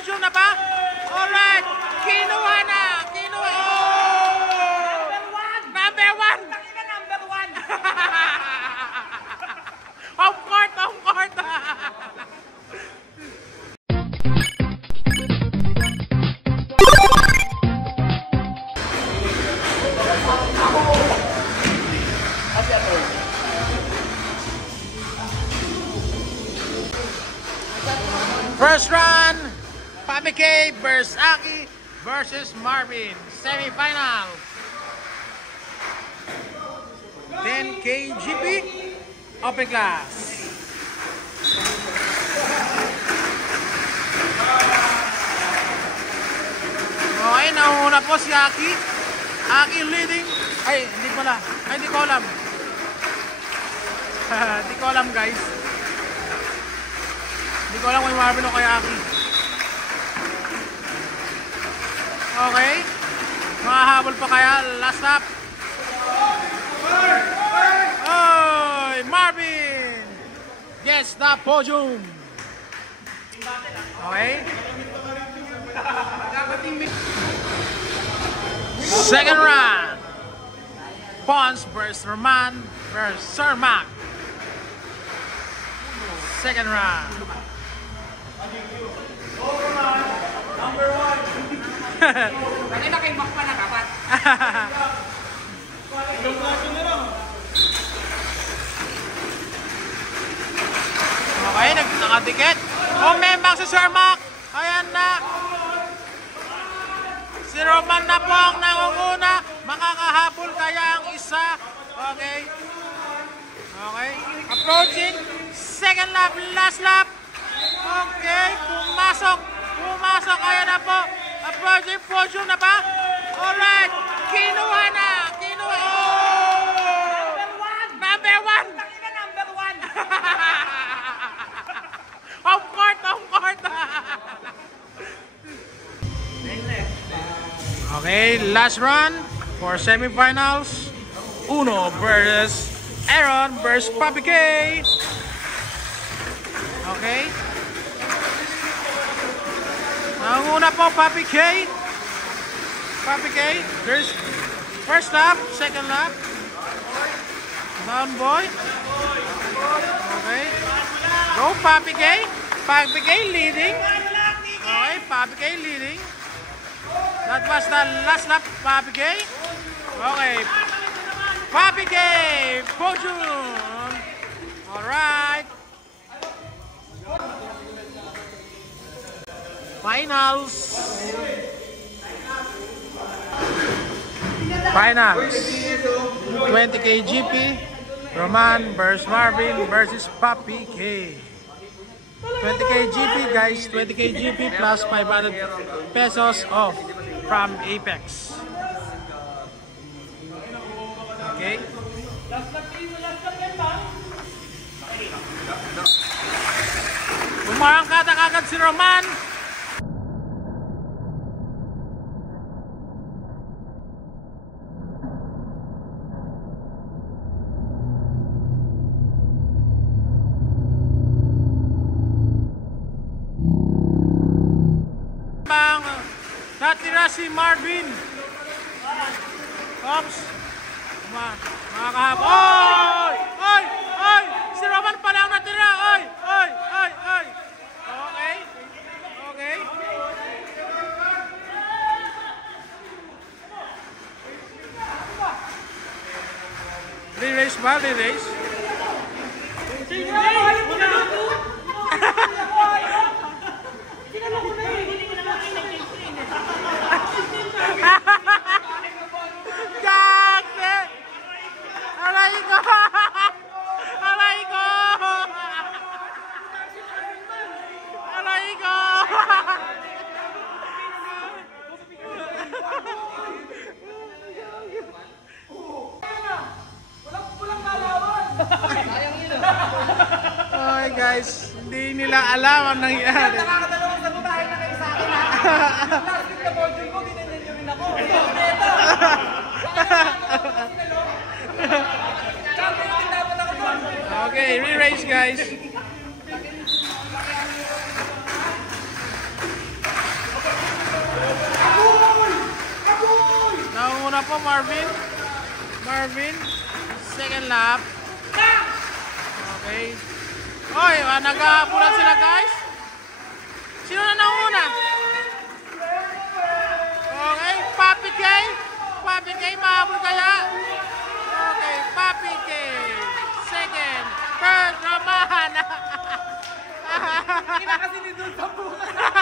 podium na ba? Alright, kinuha na. Kinuha. Oh! Number one. Number one. Home court, home court. First run, Papi K versus Aki versus Marvin, semi-final. 10K GP, open class. Okay, nauna po si Aki. Aki leading. Ay, hindi pala. Ay, hindi ko alam. Hindi ko alam, guys. Hindi ko alam kung yung Marvin o kay Aki. Okay. Makahabol pa kaya. Last lap. Oy, Marvin gets the podium. Okay. Second round. Pons versus Roman versus Sir Mac. Second round. Number one. Bakit na kay Mac pa na dapat? Okay, nakadikit. Umembang si Sir Mac. Ayan na. Si Roman na po ang nangunguna. Makakahabol kaya ang isa. Okay. Okay. Approaching. Second lap. Last lap. Okay. Pumasok. Pumasok. Ayan na po. Approaching. Podium na ba? Alright. Kinuha na. Kinuha. Oh! Number one. Number one. Home court. Home court. Okay, last run for semifinals. Uno versus Aaron versus Papi K. Okay. Nanguna po Papi K. Papi K. There's first lap, second lap. Down boy. Okay. Go Papi K. Papi K leading. Okay, Papi K leading. That was the last lap, Papi K. Okay. Papi K, podium. Alright. Finals. Finals. 20K GP. Roman versus Marvin versus Papi K. 20K GP guys, 20K GP plus 500 pesos off from Apex. Okay. Umarangkada agad si Roman. Natira si Marvin. Oops. Makakahap. Oy! Oy! Oy! Si Roman pa lang natira. Oy! Oy! Oy! Oy! Okay. Okay. Re-race ba? Re-race? Gagbe! Aray ko! Aray ko! Aray ko! Ay guys, hindi nila alam ang nangyari. Nakakadalawang sagot tayo na kayo sa akin ha. Last week na podium ko, ginanyan nyo rin ako. Okay, re-race guys. nauna po, Marvin. Marvin, second lap. Okay. Oy, nag-aapulan sila, guys. Sino na nauna? Okay, Papi K. Papi K, mahabol kaya? Okay, Papi K. Second. Third, Ramana. Hindi na kasi nito sa buka.